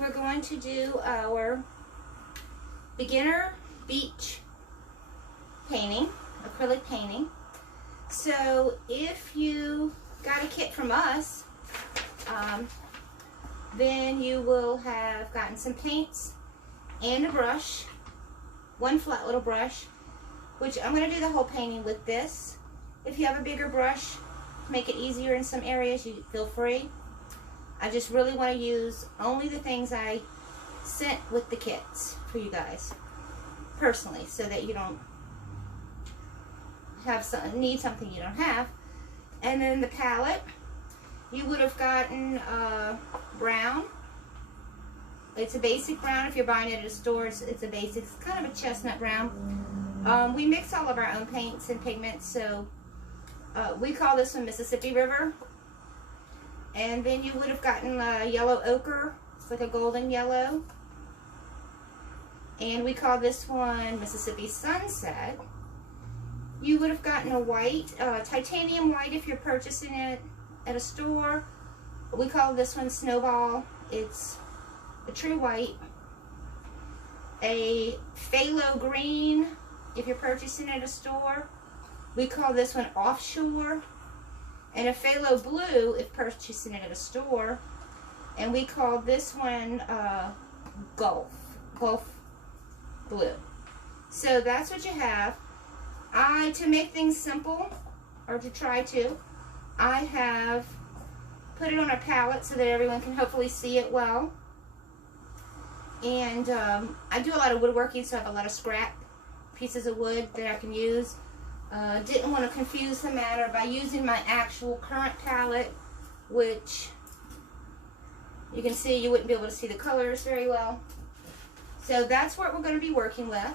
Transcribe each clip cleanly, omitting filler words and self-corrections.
we're going to do our beginner beach painting, acrylic painting. So if you got a kit from us, then you will have gotten some paints and a brush, one flat little brush, which I'm going to do the whole painting with this. If you have a bigger brush, make it easier in some areas, you feel free. I just really want to use only the things I sent with the kits for you guys personally, so that you don't have need something you don't have. And then the palette, you would have gotten brown. It's a basic brown. If you're buying it at a store, it's a basic, it's kind of a chestnut brown. We mix all of our own paints and pigments, so we call this one Mississippi River. And then you would have gotten yellow ochre. It's like a golden yellow. And we call this one Mississippi Sunset. You would have gotten a white, titanium white if you're purchasing it at a store. We call this one Snowball. It's a true white. A phthalo green if you're purchasing it at a store. We call this one Offshore. And a phthalo blue if purchasing it at a store. And we call this one Gulf Blue. So that's what you have. To make things simple, or to try to, I have put it on a palette so that everyone can hopefully see it well. And I do a lot of woodworking, so I have a lot of scrap pieces of wood that I can use. Didn't want to confuse the matter by using my actual current palette, which you can see you wouldn't be able to see the colors very well. So that's what we're going to be working with.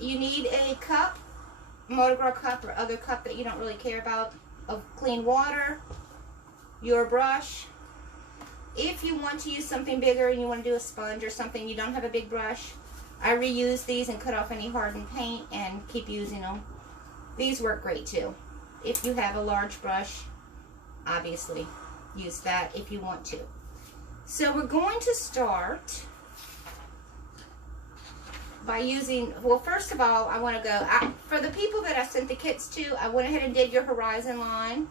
You need a cup, Mardi Gras cup or other cup that you don't really care about, of clean water, your brush. If you want to use something bigger and you want to do a sponge or something, you don't have a big brush, I reuse these and cut off any hardened paint and keep using them. These work great too. If you have a large brush, obviously use that if you want to. So we're going to start by using, well, first of all, I want to go, for the people that I sent the kits to, I went ahead and did your horizon line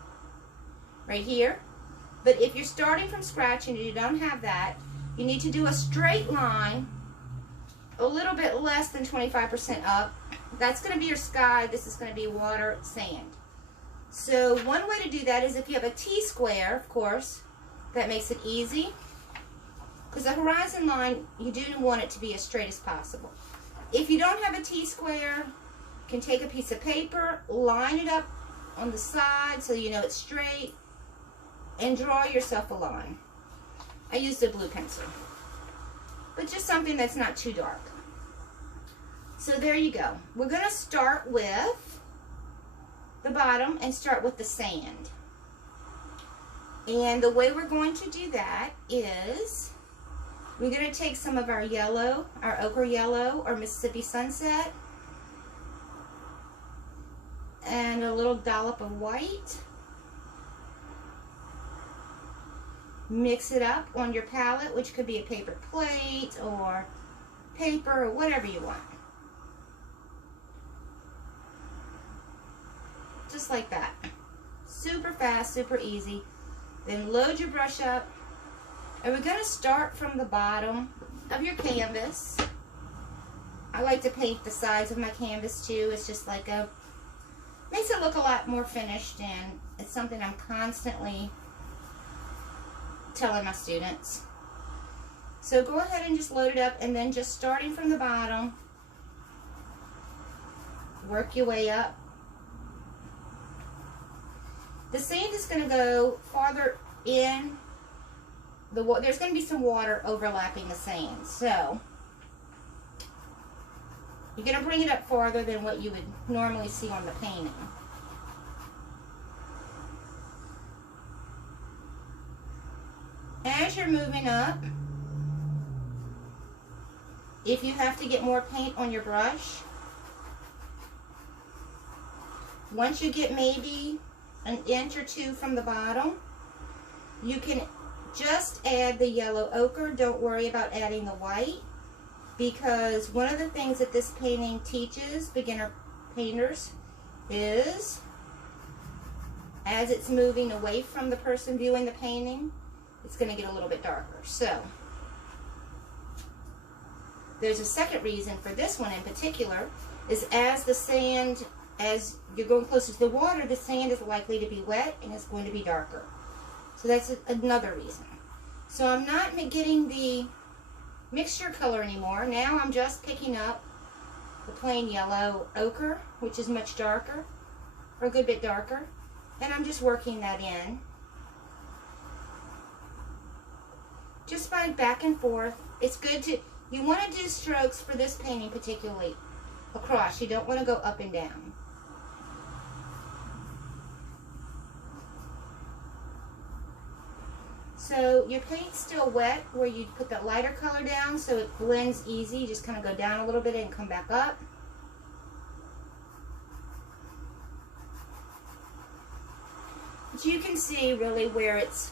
right here. But if you're starting from scratch and you don't have that, you need to do a straight line a little bit less than 25% up. That's going to be your sky. This is going to be water, sand. So one way to do that is if you have a T-square, of course, that makes it easy. Because a horizon line, you do want it to be as straight as possible. If you don't have a T-square, you can take a piece of paper, line it up on the side so you know it's straight, and draw yourself a line. I used a blue pencil, but just something that's not too dark. So there you go. We're going to start with the bottom and start with the sand. And the way we're going to do that is we're going to take some of our yellow, our ochre yellow or Mississippi Sunset, and a little dollop of white. Mix it up on your palette, which could be a paper plate or paper or whatever you want. Just like that. Super fast, super easy. Then load your brush up. And we're going to start from the bottom of your canvas. I like to paint the sides of my canvas too. It's just like makes it look a lot more finished, and it's something I'm constantly telling my students. So go ahead and just load it up, and then just starting from the bottom, work your way up. The sand is going to go farther in. There's going to be some water overlapping the sand, so you're going to bring it up farther than what you would normally see on the painting. As you're moving up, if you have to get more paint on your brush, once you get maybe an inch or two from the bottom, you can just add the yellow ochre. Don't worry about adding the white, because one of the things that this painting teaches beginner painters is, as it's moving away from the person viewing the painting, it's going to get a little bit darker. So there's a second reason for this one in particular, is as the sand, as you're going closer to the water, the sand is likely to be wet and it's going to be darker. So that's another reason. So I'm not getting the mixture color anymore. Now I'm just picking up the plain yellow ochre, which is much darker, or a good bit darker, and I'm just working that in. Just by back and forth. It's good to, you want to do strokes for this painting particularly across. You don't want to go up and down. So your paint's still wet where you put the lighter color down so it blends easy. You just kind of go down a little bit and come back up. But you can see really where it's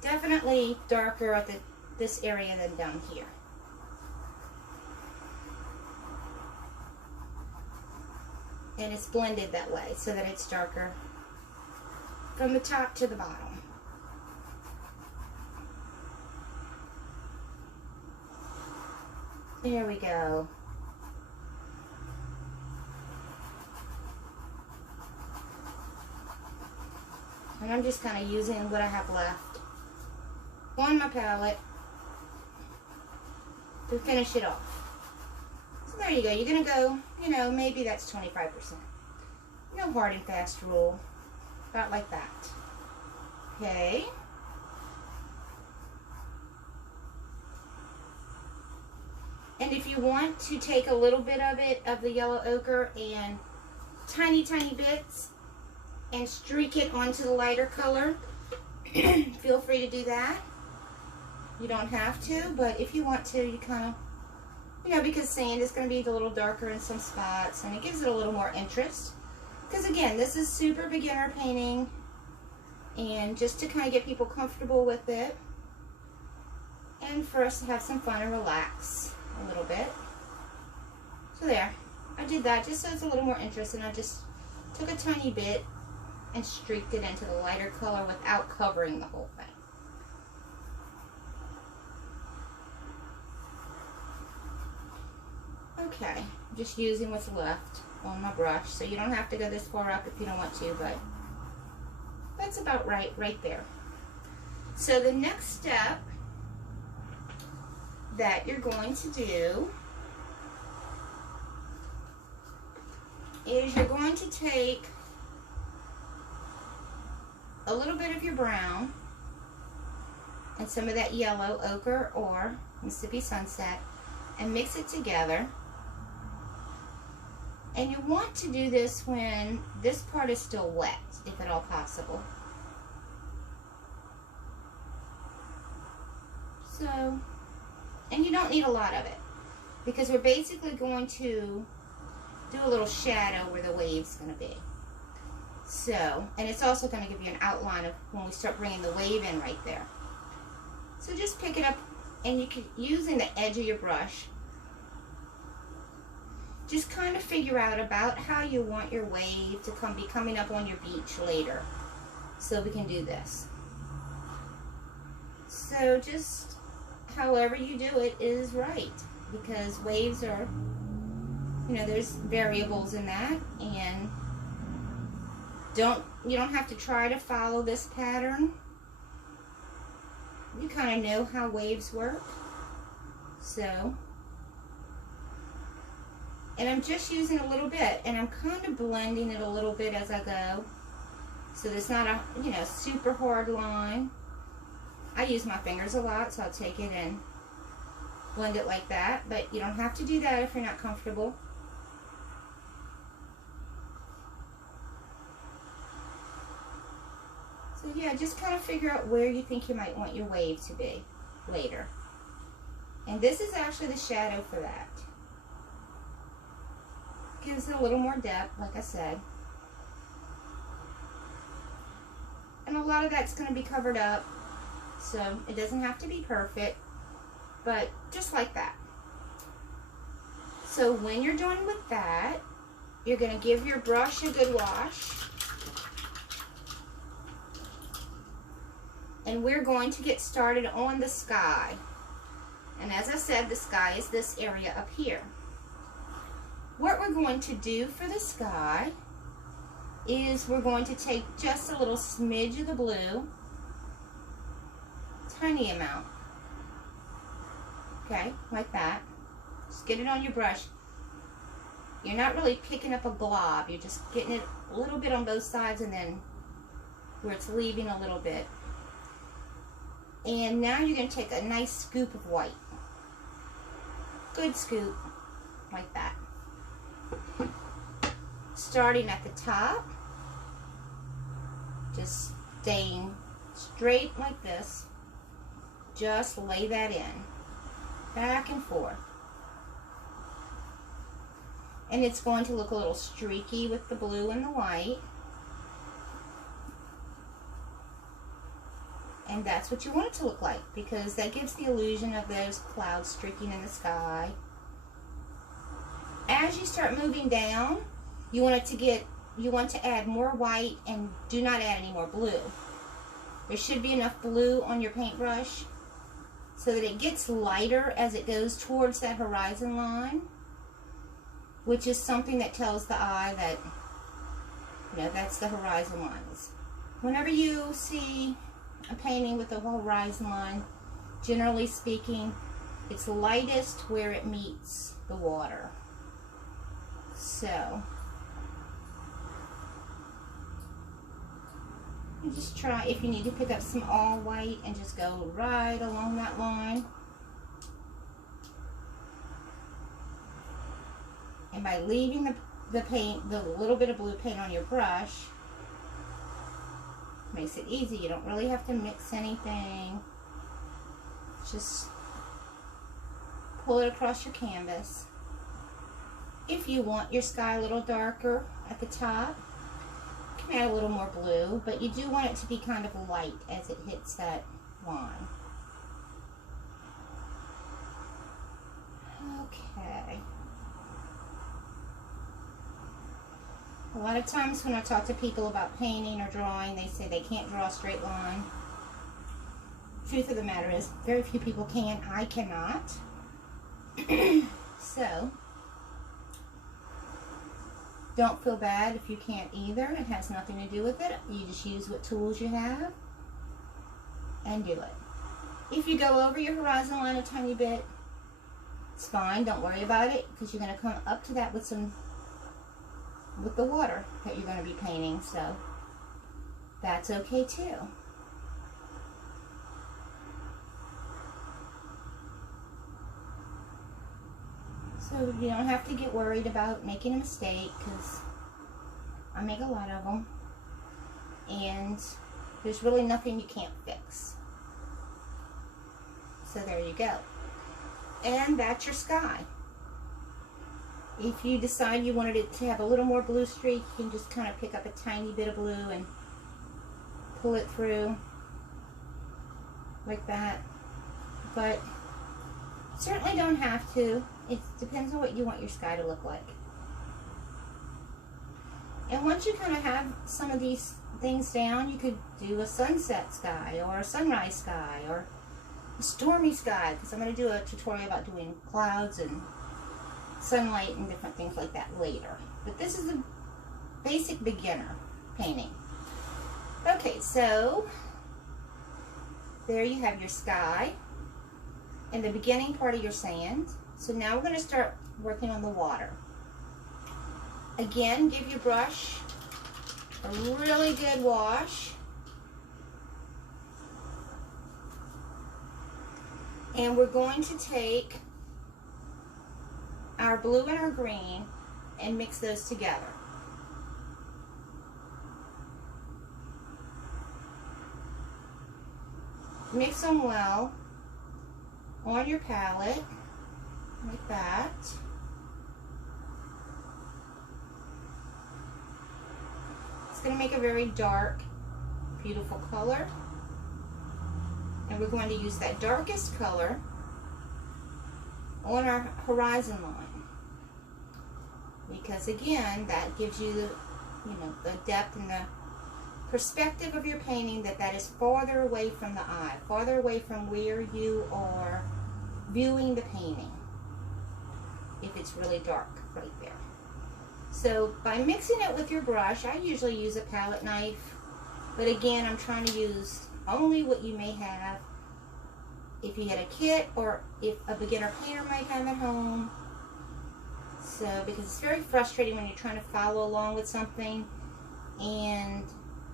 definitely darker at this area than down here. And it's blended that way so that it's darker from the top to the bottom. There we go. And I'm just kind of using what I have left on my palette to finish it off. So there you go. You're going to go, you know, maybe that's 25%. No hard and fast rule. About like that. Okay. And if you want to take a little bit of it, of the yellow ochre, and tiny bits, and streak it onto the lighter color, feel free to do that. You don't have to, but if you want to, you kind of, you know, because sand is going to be a little darker in some spots, and it gives it a little more interest. Because again, this is super beginner painting, and just to kind of get people comfortable with it, and for us to have some fun and relax a little bit. So there, I did that just so it's a little more interest, and I just took a tiny bit and streaked it into the lighter color without covering the whole thing. Okay, I'm just using what's left on my brush, so you don't have to go this far up if you don't want to, but that's about right there. So the next step that you're going to do is you're going to take a little bit of your brown and some of that yellow ochre or Mississippi Sunset and mix it together. And you want to do this when this part is still wet, if at all possible. So, and you don't need a lot of it, because we're basically going to do a little shadow where the wave's going to be. So, and it's also going to give you an outline of when we start bringing the wave in right there. So just pick it up, and you can, using the edge of your brush, just kind of figure out about how you want your wave to be coming up on your beach later. So we can do this. So just however you do it is right, because waves are, you know, there's variables in that, and you don't have to try to follow this pattern. You kind of know how waves work. So, and I'm just using a little bit, and I'm kind of blending it a little bit as I go, so there's not a, you know, super hard line. I use my fingers a lot, so I'll take it and blend it like that, but you don't have to do that if you're not comfortable. So yeah, just kind of figure out where you think you might want your wave to be later. And this is actually the shadow for that. Gives it a little more depth, like I said. And a lot of that's going to be covered up So it doesn't have to be perfect, but just like that. So when you're done with that, you're going to give your brush a good wash. And we're going to get started on the sky. And as I said, the sky is this area up here. What we're going to do for the sky is we're going to take just a little smidge of the blue, tiny amount, okay, like that. Just get it on your brush. You're not really picking up a glob, you're just getting it a little bit on both sides and then where it's leaving a little bit. And now you're going to take a nice scoop of white. Good scoop, like that. Starting at the top, just staying straight like this. Just lay that in, back and forth. And it's going to look a little streaky with the blue and the white. And that's what you want it to look like, because that gives the illusion of those clouds streaking in the sky. As you start moving down, you want to add more white, and do not add any more blue. There should be enough blue on your paintbrush so that it gets lighter as it goes towards that horizon line, which is something that tells the eye that, you know, that's the horizon lines. Whenever you see a painting with a horizon line, generally speaking, it's lightest where it meets the water. So you just try, if you need to pick up some all white, and just go right along that line. And by leaving the paint, the little bit of blue paint on your brush, makes it easy. You don't really have to mix anything. Just pull it across your canvas. If you want your sky a little darker at the top, you can add a little more blue, but you do want it to be kind of light as it hits that line. Okay. A lot of times when I talk to people about painting or drawing, they say they can't draw a straight line. Truth of the matter is, very few people can. I cannot. So, don't feel bad if you can't either. It has nothing to do with it. You just use what tools you have and do it. If you go over your horizon line a tiny bit, it's fine. Don't worry about it, because you're going to come up to that with the water that you're going to be painting, so that's okay too. So you don't have to get worried about making a mistake, because I make a lot of them, and there's really nothing you can't fix. So there you go. And that's your sky. If you decide you wanted it to have a little more blue streak, you can just kind of pick up a tiny bit of blue and pull it through like that. But certainly don't have to. It depends on what you want your sky to look like. And once you kind of have some of these things down, you could do a sunset sky or a sunrise sky or a stormy sky, because I'm going to do a tutorial about doing clouds and sunlight and different things like that later. But this is a basic beginner painting. Okay, so there you have your sky and the beginning part of your sand. So now we're going to start working on the water. Again, give your brush a really good wash. And we're going to take our blue and our green and mix those together. Mix them well on your palette, like that. It's going to make a very dark, beautiful color. And we're going to use that darkest color on our horizon line. Because again, that gives you the depth and the perspective of your painting, that is farther away from the eye, farther away from where you are viewing the painting, if it's really dark right there. So by mixing it with your brush, I usually use a palette knife, but again, I'm trying to use only what you may have if you had a kit, or if a beginner painter might have at home. So, because it's very frustrating when you're trying to follow along with something and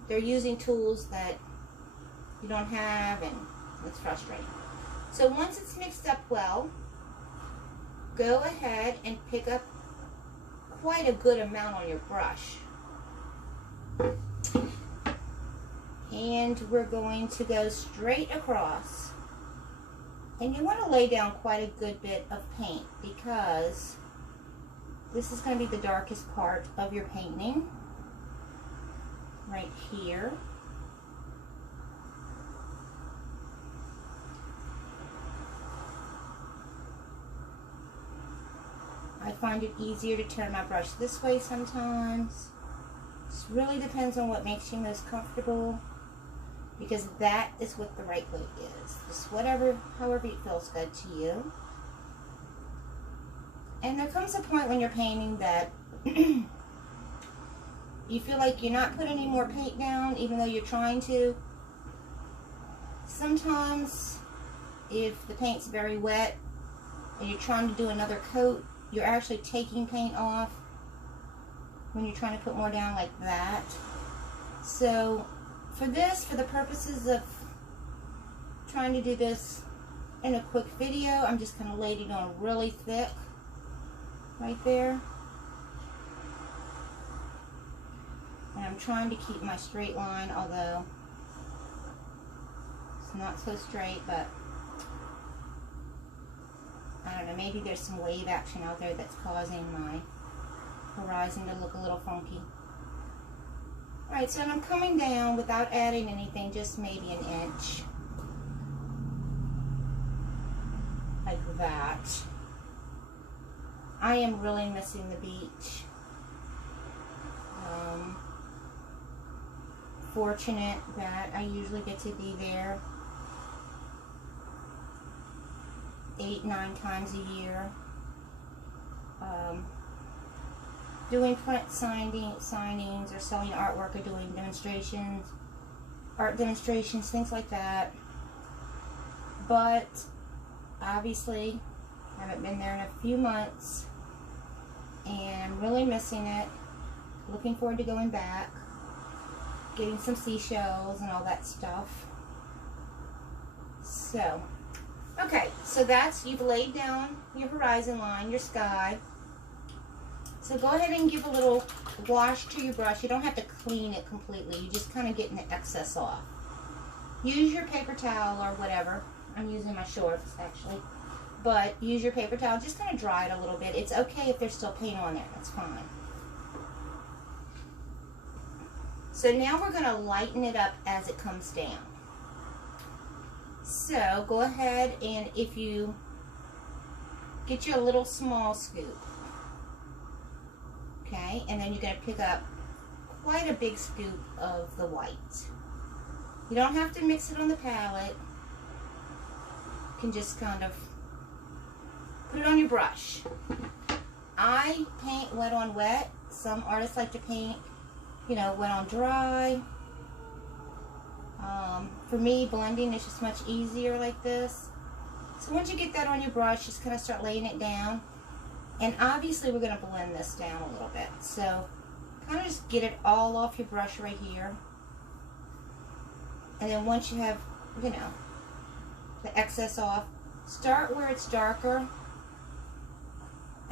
they're using tools that you don't have, and it's frustrating. So once it's mixed up well, go ahead and pick up quite a good amount on your brush. And we're going to go straight across. And you want to lay down quite a good bit of paint, because this is going to be the darkest part of your painting, right here. I find it easier to turn my brush this way sometimes. It really depends on what makes you most comfortable, because that is what the right way is. Just however it feels good to you. And there comes a point when you're painting that you feel like you're not putting any more paint down, even though you're trying to. Sometimes, if the paint's very wet and you're trying to do another coat, you're actually taking paint off when you're trying to put more down like that. So for this, for the purposes of trying to do this in a quick video, I'm just going to lay it on really thick right there. And I'm trying to keep my straight line, although it's not so straight, but I don't know, maybe there's some wave action out there that's causing my horizon to look a little funky. Alright, so I'm coming down without adding anything, just maybe an inch. Like that. I am really missing the beach. Fortunate that I usually get to be there 8-9 times a year, doing print signings or selling artwork, or doing demonstrations, art demonstrations, things like that. But obviously I haven't been there in a few months, and I'm really missing it. Looking forward to going back, getting some seashells and all that stuff. So okay, so you've laid down your horizon line, your sky. So go ahead and give a little wash to your brush. You don't have to clean it completely. You just kind of getting the excess off. Use your paper towel or whatever. I'm using my shorts actually. But use your paper towel. Just kind of dry it a little bit. It's okay if there's still paint on there. That's fine. So now we're going to lighten it up as it comes down. So go ahead, and if you get you a little small scoop, okay, and then you're going to pick up quite a big scoop of the white. You don't have to mix it on the palette. You can just kind of put it on your brush. I paint wet on wet. Some artists like to paint, wet on dry. For me, blending is just much easier like this. So once you get that on your brush, just kind of start laying it down. And obviously we're going to blend this down a little bit. So kind of just get it all off your brush right here. And then once you have, the excess off, start where it's darker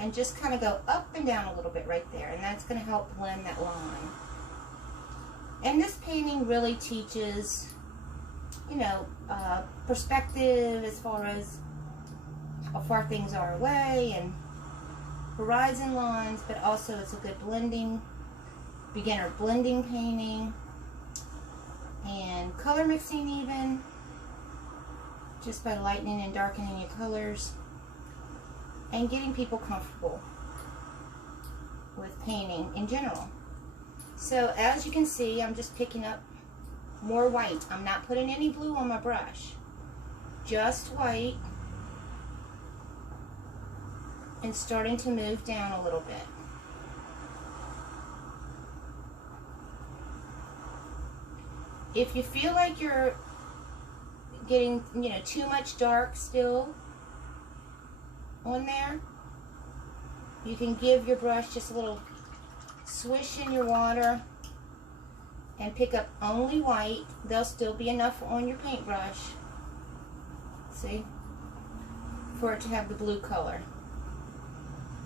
and just kind of go up and down a little bit right there. And that's going to help blend that line. And this painting really teaches, perspective as far as how far things are away and horizon lines, but also it's a good beginner blending painting, and color mixing even. just by lightening and darkening your colors and getting people comfortable with painting in general. So as you can see, I'm just picking up more white. I'm not putting any blue on my brush, just white, and starting to move down a little bit. If you feel like you're getting, too much dark still on there, you can give your brush just a little swish in your water and pick up only white. There'll still be enough on your paintbrush, see, for it to have the blue color.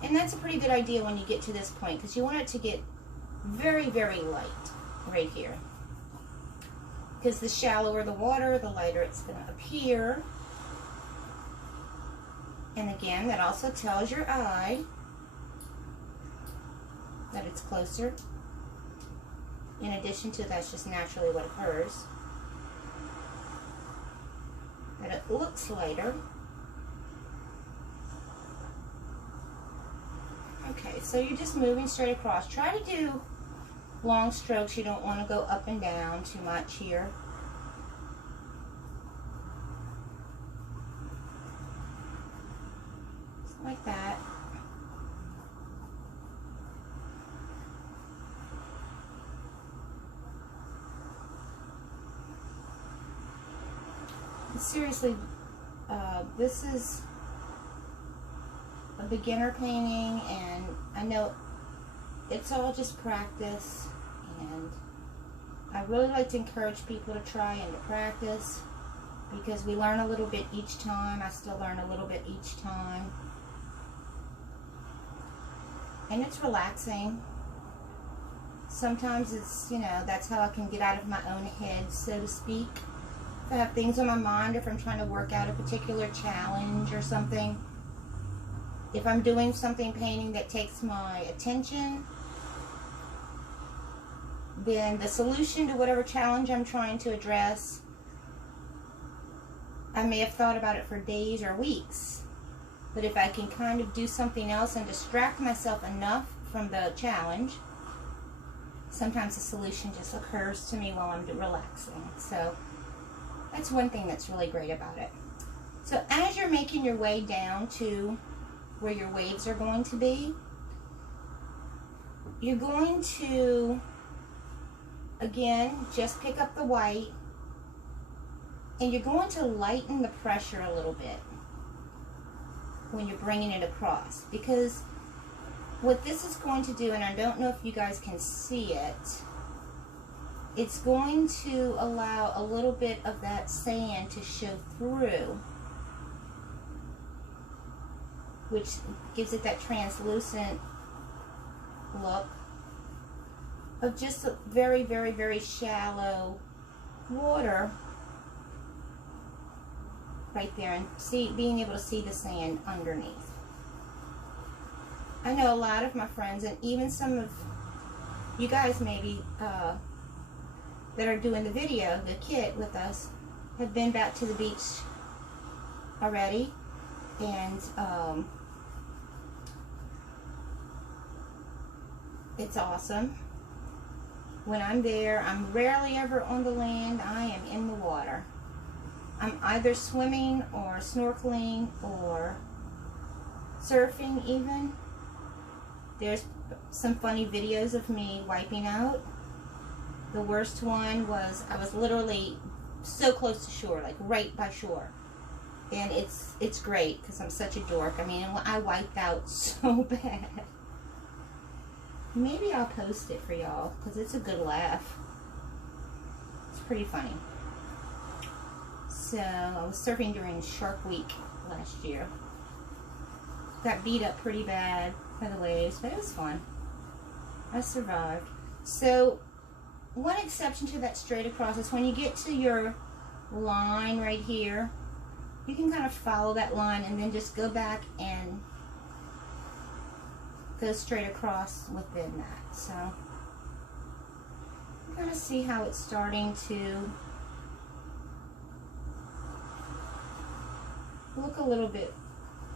And that's a pretty good idea when you get to this point, because you want it to get very, very light right here. Because the shallower the water, the lighter it's going to appear. And again, that also tells your eye that it's closer. In addition to that's just naturally what occurs. That it looks lighter. Okay, so you're just moving straight across. Try to do long strokes. You don't want to go up and down too much here. Just like that. And seriously, this is a beginner painting, and I know it's all just practice, and I really like to encourage people to try and to practice, because we learn a little bit each time. I still learn a little bit each time, and it's relaxing. Sometimes it's, that's how I can get out of my own head, so to speak. If I have things on my mind, or if I'm trying to work out a particular challenge or something, if I'm doing something painting that takes my attention, then the solution to whatever challenge I'm trying to address, I may have thought about it for days or weeks. But if I can kind of do something else and distract myself enough from the challenge, sometimes the solution just occurs to me while I'm relaxing. So that's one thing that's really great about it. So as you're making your way down to where your waves are going to be, you're going to, again, just pick up the white, and you're going to lighten the pressure a little bit when you're bringing it across, because what this is going to do, and I don't know if you guys can see it, it's going to allow a little bit of that sand to show through, which gives it that translucent look of just a very, very, very shallow water right there, and being able to see the sand underneath. I know a lot of my friends, and even some of you guys maybe that are doing the video, the kit with us, have been back to the beach already, and it's awesome. When I'm there, I'm rarely ever on the land. I am in the water. I'm either swimming or snorkeling or surfing even. There's some funny videos of me wiping out. The worst one was I was literally so close to shore, like right by shore. And it's great because I'm such a dork. I mean, I wiped out so bad. Maybe I'll post it for y'all because it's a good laugh. It's pretty funny. So I was surfing during Shark Week last year. Got beat up pretty bad by the waves, but it was fun. I survived. So one exception to that straight across is when you get to your line right here, you can kind of follow that line and then just go back and go straight across within that. So you kind of see how it's starting to look a little bit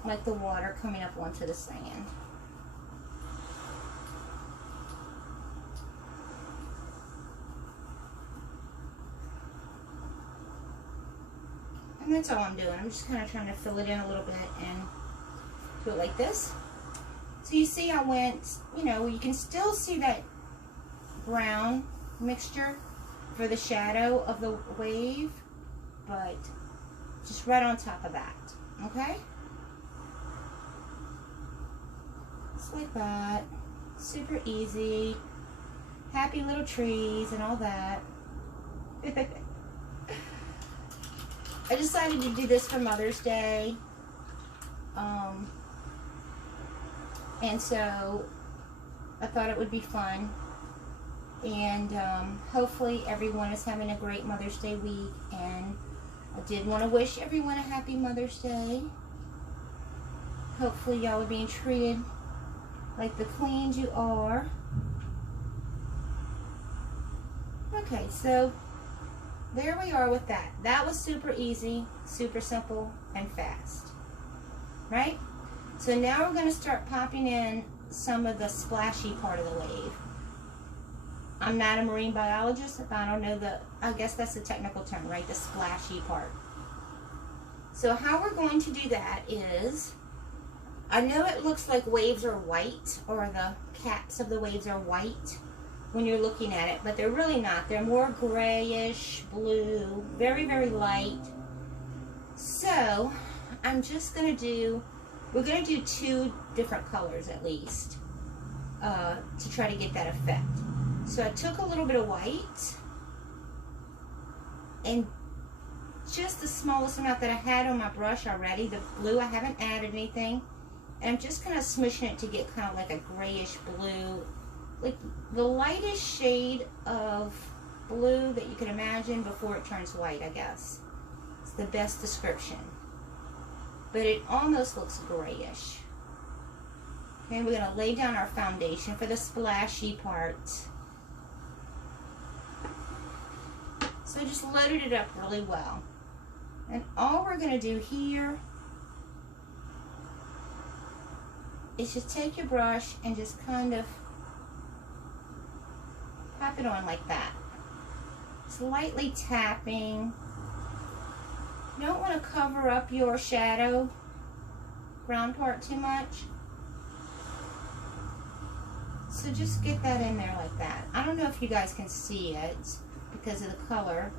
like the water coming up onto the sand. And that's all I'm doing. I'm just kind of trying to fill it in a little bit and do it like this. So you see I went, you know, you can still see that brown mixture for the shadow of the wave, but just right on top of that, okay? Just like that. Super easy. Happy little trees and all that. I decided to do this for Mother's Day. And so I thought it would be fun. And hopefully everyone is having a great Mother's Day week. And I did want to wish everyone a happy Mother's Day. Hopefully y'all are being treated like the queens you are. Okay, so there we are with that. That was super easy, super simple, and fast. Right? So now we're going to start popping in some of the splashy part of the wave. I'm not a marine biologist, but I don't know I guess that's the technical term, right? The splashy part. So how we're going to do that is, I know it looks like waves are white, or the caps of the waves are white when you're looking at it, but they're really not. They're more grayish, blue, very, very light. So I'm just going to do, we're going to do 2 different colors at least to try to get that effect. So I took a little bit of white and just the smallest amount that I had on my brush already. The blue, I haven't added anything. And I'm just kind of smushing it to get kind of like a grayish blue, like the lightest shade of blue that you can imagine before it turns white, I guess. It's the best description. But it almost looks grayish. Okay, we're going to lay down our foundation for the splashy part. So I just loaded it up really well. And all we're going to do here is just take your brush and just kind of tap it on like that. Slightly tapping. You don't want to cover up your shadow brown part too much. So just get that in there like that. I don't know if you guys can see it because of the color,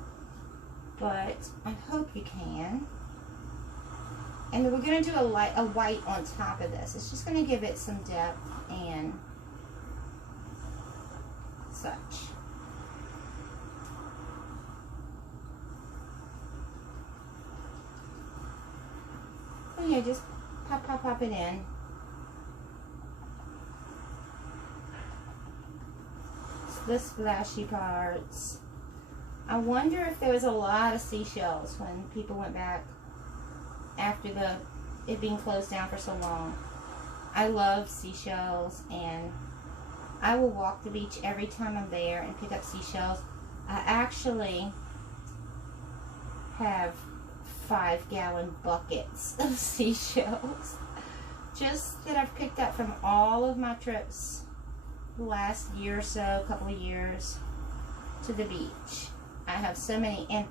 but I hope you can. And we're going to do a white on top of this. It's just going to give it some depth and such. So yeah, just pop it in. The splashy parts. I wonder if there was a lot of seashells when people went back after it being closed down for so long. I love seashells, and I will walk the beach every time I'm there and pick up seashells. I actually have 5-gallon buckets of seashells just that I've picked up from all of my trips the last year or so, couple of years to the beach. I have so many, and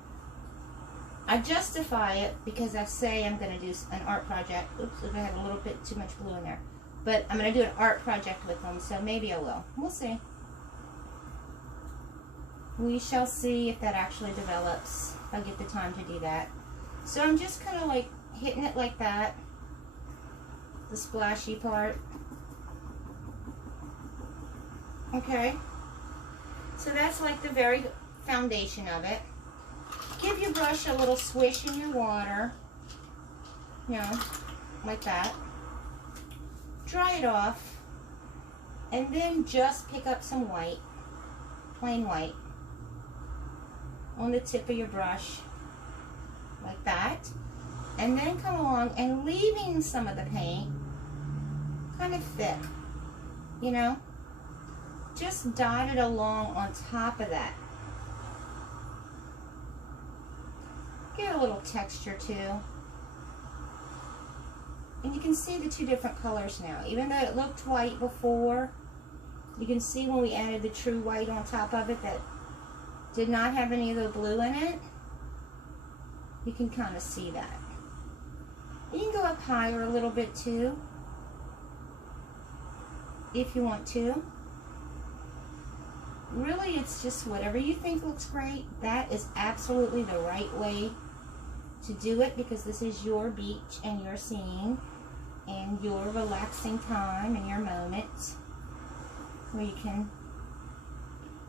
I justify it because I say I'm going to do an art project. Oops, I had a little bit too much blue in there. But I'm going to do an art project with them, so maybe I will. We'll see. We shall see if that actually develops. If I get the time to do that. So I'm just kind of like hitting it like that. The splashy part. Okay. So that's like the very foundation of it. Give your brush a little swish in your water. You know, like that. Dry it off. And then just pick up some white. Plain white. On the tip of your brush. Like that. And then come along and leaving some of the paint kind of thick. You know? Just dot it along on top of that. Get a little texture too. And you can see the two different colors now. Even though it looked white before, you can see when we added the true white on top of it that did not have any of the blue in it. You can kind of see that. You can go up higher a little bit too, if you want to. Really, it's just whatever you think looks great. That is absolutely the right way to do it, because this is your beach and your scene and your relaxing time and your moments where you can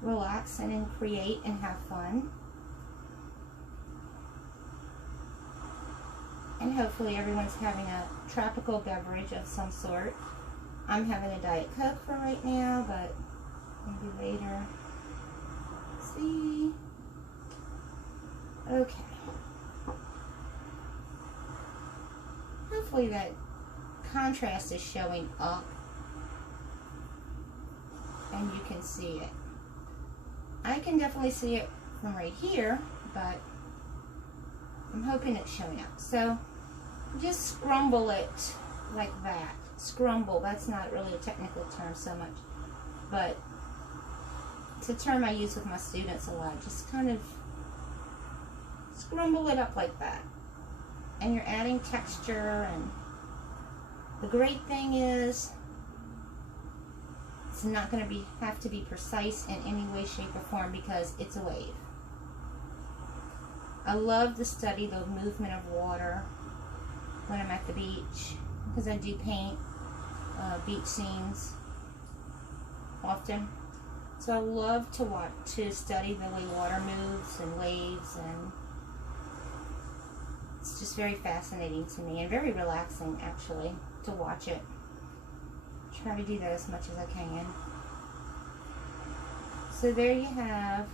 relax and create and have fun. And hopefully everyone's having a tropical beverage of some sort. I'm having a Diet Coke for right now, but maybe later. See? Okay. Hopefully that contrast is showing up and you can see it. I can definitely see it from right here, but I'm hoping it's showing up. So just scrumble it like that. Scrumble, that's not really a technical term so much, but it's a term I use with my students a lot. Just kind of scrumble it up like that. And you're adding texture, and the great thing is it's not going to have to be precise in any way, shape, or form, because it's a wave. I love to study the movement of water when I'm at the beach, because I do paint beach scenes often. So I love to study the way water moves and waves, and it's just very fascinating to me and very relaxing, actually, to watch it. Try to do that as much as I can. So there you have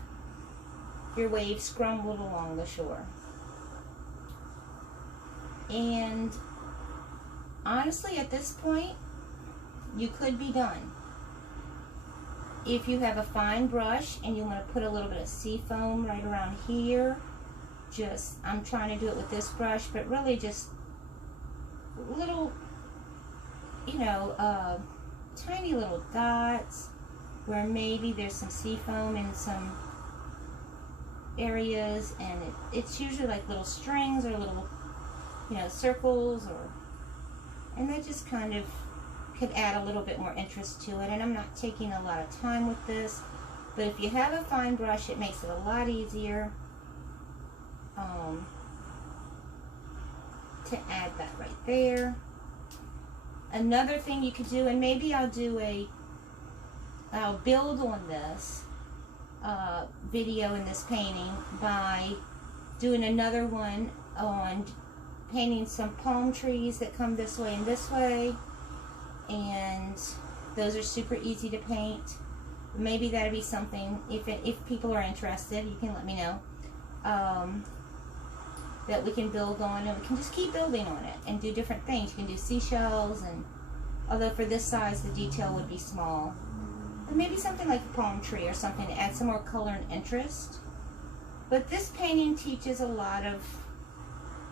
your waves scrumbled along the shore. And honestly, at this point, you could be done. If you have a fine brush and you want to put a little bit of sea foam right around here, I'm trying to do it with this brush, but really just little, tiny little dots where maybe there's some sea foam in some areas, and it's usually like little strings or little, circles, and that just kind of could add a little bit more interest to it. And I'm not taking a lot of time with this, but if you have a fine brush, it makes it a lot easier to add that right there. Another thing you could do, and maybe I'll build on this video in this painting by doing another one on painting some palm trees that come this way and this way, and those are super easy to paint. Maybe that'll be something, if people are interested, you can let me know, that we can build on, and we can just keep building on it and do different things. You can do seashells, and although for this size the detail would be small, but maybe something like a palm tree or something to add some more color and interest. But this painting teaches a lot of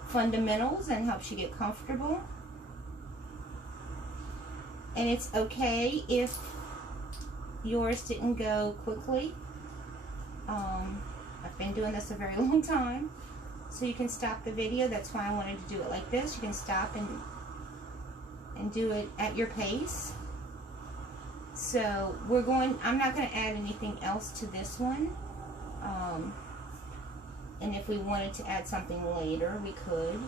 fundamentals and helps you get comfortable, and it's okay if yours didn't go quickly. I've been doing this a very long time, so you can stop the video. That's why I wanted to do it like this. You can stop and do it at your pace. So I'm not going to add anything else to this one. And if we wanted to add something later, we could.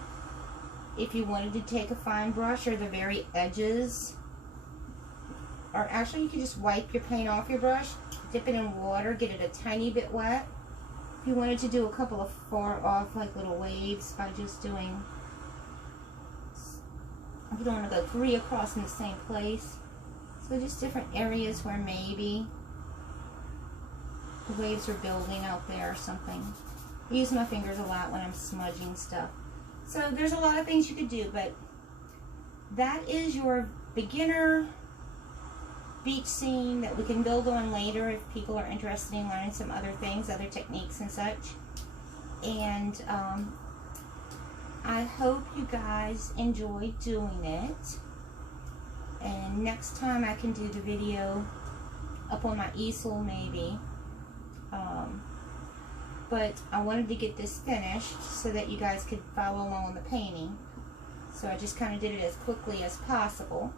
If you wanted to take a fine brush or the very edges, or actually you could just wipe your paint off your brush, dip it in water, get it a tiny bit wet. If you wanted to do a couple of far off like little waves by just doing, you don't want to go 3 across in the same place. So just different areas where maybe the waves are building out there or something. I use my fingers a lot when I'm smudging stuff. So there's a lot of things you could do, but that is your beginner beach scene that we can build on later if people are interested in learning some other things, other techniques and such. And I hope you guys enjoyed doing it. And next time I can do the video up on my easel maybe. But I wanted to get this finished so that you guys could follow along on the painting. So I just kind of did it as quickly as possible.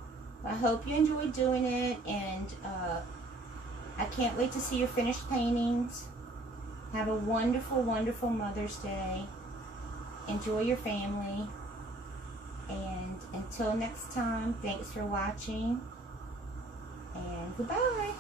I hope you enjoyed doing it, and I can't wait to see your finished paintings. Have a wonderful, wonderful Mother's Day. Enjoy your family. And until next time, thanks for watching. And goodbye.